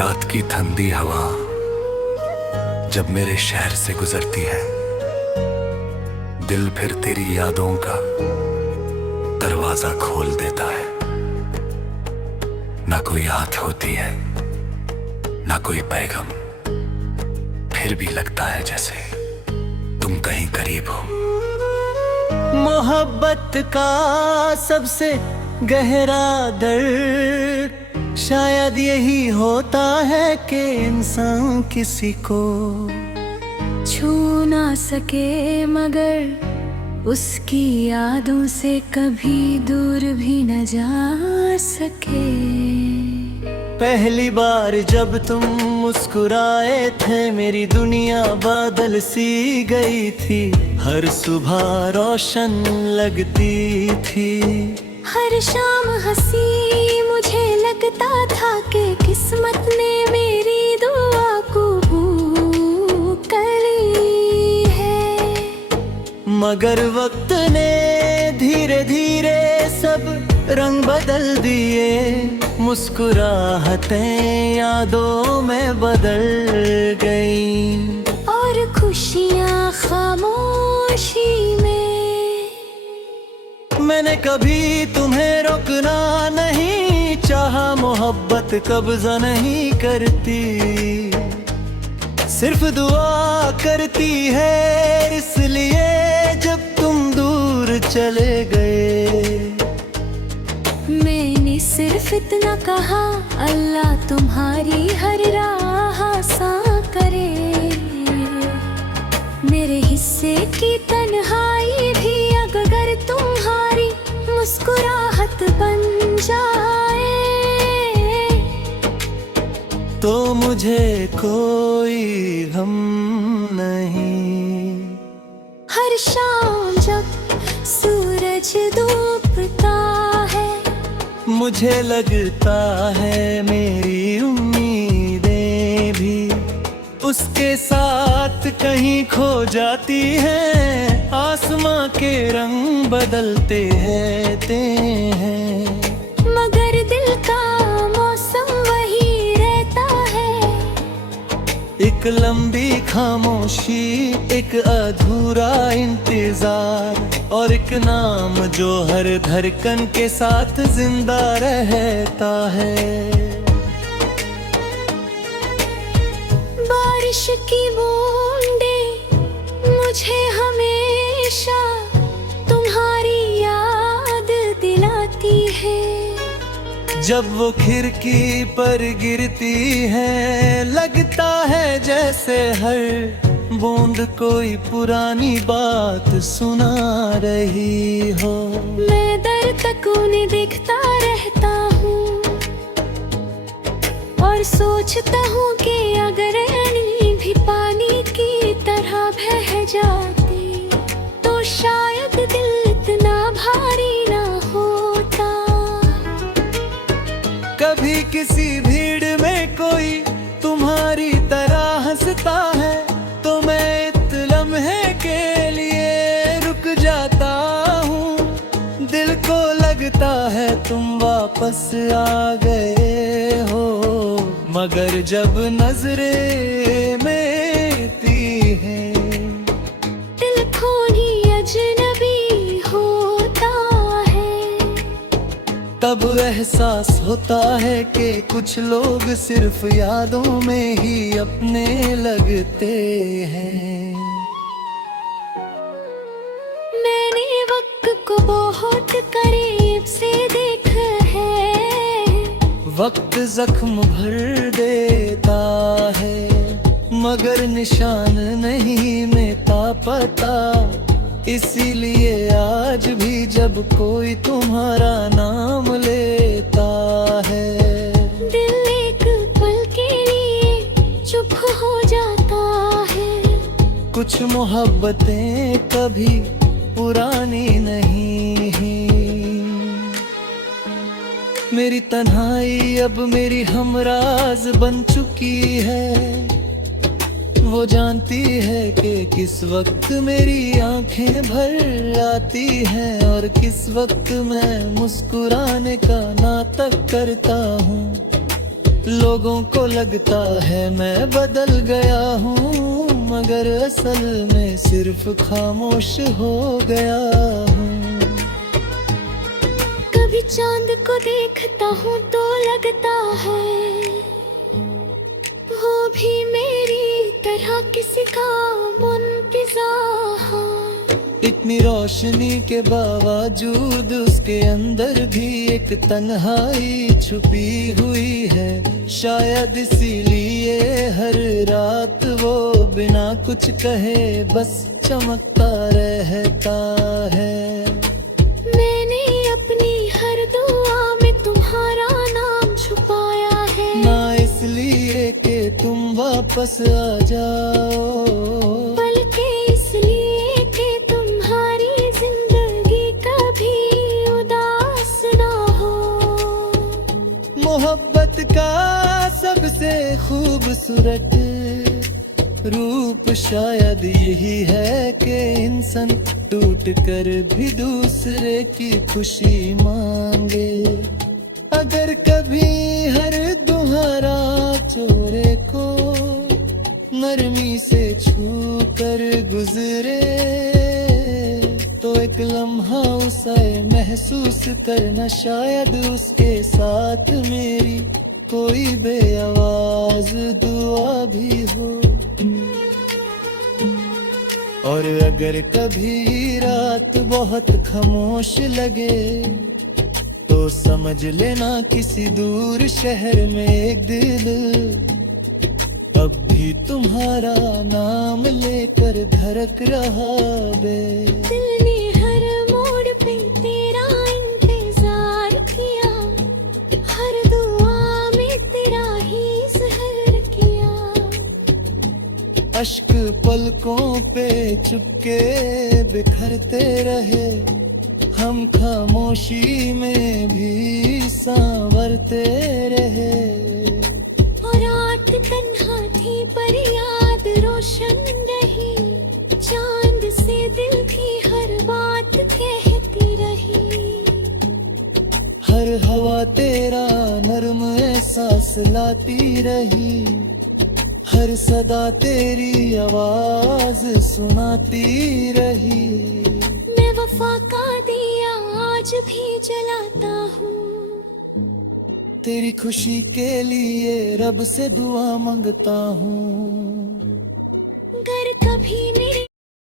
रात की ठंडी हवा जब मेरे शहर से गुजरती है, दिल फिर तेरी यादों का दरवाजा खोल देता है। ना कोई याद होती है, ना कोई पैगाम, फिर भी लगता है जैसे तुम कहीं करीब हो। मोहब्बत का सबसे गहरा दर्द शायद यही होता है कि इंसान किसी को छू ना सके, मगर उसकी यादों से कभी दूर भी न जा सके। पहली बार जब तुम मुस्कुराए थे, मेरी दुनिया बादल सी गई थी। हर सुबह रोशन लगती थी, हर शाम हंसी मुझे लगता था कि किस्मत ने मेरी दुआ कबूल करी है। मगर वक्त ने धीरे धीरे सब रंग बदल दिए। मुस्कुराहटें यादों में बदल गई और खुशियाँ खामोशी में। मैंने कभी तुम्हें रोकना नहीं चाहा, मोहब्बत कब्जा नहीं करती, सिर्फ दुआ करती है। इसलिए जब तुम दूर चले गए, मैंने सिर्फ इतना कहा, अल्लाह तुम्हारी हर राह आसान करे। मेरे हिस्से की तन्हाई भी अगर तुम्हारी मुस्कुराहट बन जाए, तो मुझे कोई गम नहीं। हर शाम जब सूरज डूबता है, मुझे लगता है मेरी उम्मीदें भी उसके साथ कहीं खो जाती हैं। आसमां के रंग बदलते रहते हैं, मगर दिल का मौसम वही रहता है। एक लंबी खामोशी, एक अधूरा इंतजार, और एक नाम जो हर धड़कन के साथ जिंदा रहता है। बारिश की बूंदें मुझे हमेशा तुम्हारी याद दिलाती है। जब वो खिड़की पर गिरती है, लगता है जैसे हर बूंद कोई पुरानी बात सुना रही हो। मैं दर तक उन्हें देखता रहता हूँ और सोचता हूँ कि अगर ऐनी भी पानी की तरह बह जाती, तो शायद दिल इतना भारी ना होता। कभी किसी भीड़ में कोई तुम्हारी तरह हंसता है, तो मैं इत लम्हे के लिए रुक जाता हूँ। दिल को लगता है तुम वापस आ गए हो, मगर जब नजरें मिलती हैं, दिल कौन ही अजनबी होता है। तब एहसास होता है कि कुछ लोग सिर्फ यादों में ही अपने लगते हैं। मैंने वक्त को बहुत करीब से देखा है। वक्त जख्म भर देता है, मगर निशान नहीं मिटा पता। इसीलिए आज भी जब कोई तुम्हारा नाम लेता है, दिल एक पल के लिए चुप हो जाता है। कुछ मोहब्बतें कभी पुरानी नहीं। मेरी तन्हाई अब मेरी हमराज बन चुकी है। वो जानती है कि किस वक्त मेरी आंखें भर आती हैं और किस वक्त मैं मुस्कुराने का नाटक करता हूँ। लोगों को लगता है मैं बदल गया हूँ, मगर असल में सिर्फ खामोश हो गया हूँ। कभी चांद को देखता हूँ तो लगता है वो भी मेरी तरह किसी का मुंतज़ा। इतनी रोशनी के बावजूद उसके अंदर भी एक तन्हाई छुपी हुई है। शायद इसीलिए हर रात वो बिना कुछ कहे बस चमकता रहता है। मैंने अपनी हर दुआ में तुम्हारा नाम छुपाया है, ना इसलिए कि तुम वापस आ जाओ, बल्कि इसलिए कि तुम्हारी जिंदगी कभी उदास ना हो। मोहब्बत का सबसे खूबसूरत रूप शायद यही है कि इंसान टूट कर भी दूसरे की खुशी मांगे। अगर कभी हर तुम्हारा चोरे को नरमी से छू कर गुजरे तो एक लम्हा उसे महसूस करना, शायद उसके साथ मेरी कोई बेआवाज दुआ भी हो। और अगर कभी रात बहुत खामोश लगे तो समझ लेना किसी दूर शहर में एक दिल अब भी तुम्हारा नाम लेकर धड़क रहा बे। दिल ने हर मोड़ पे तेरा इंतजार किया, हर दुआ में तेरा ही ज़हर किया। अश्क पलकों पे चुपके बिखरते रहे, हम खामोशी में भी सांवरते रहे। और रात तन्हा थी पर याद रोशन रही, चांद से दिल की हर बात कहती रही। हर हवा तेरा नर्म एहसास लाती रही, हर सदा तेरी आवाज सुनाती रही। मैं वफा का दिया आज भी जलाता हूँ, तेरी खुशी के लिए रब से दुआ मांगता हूँ। अगर कभी मेरे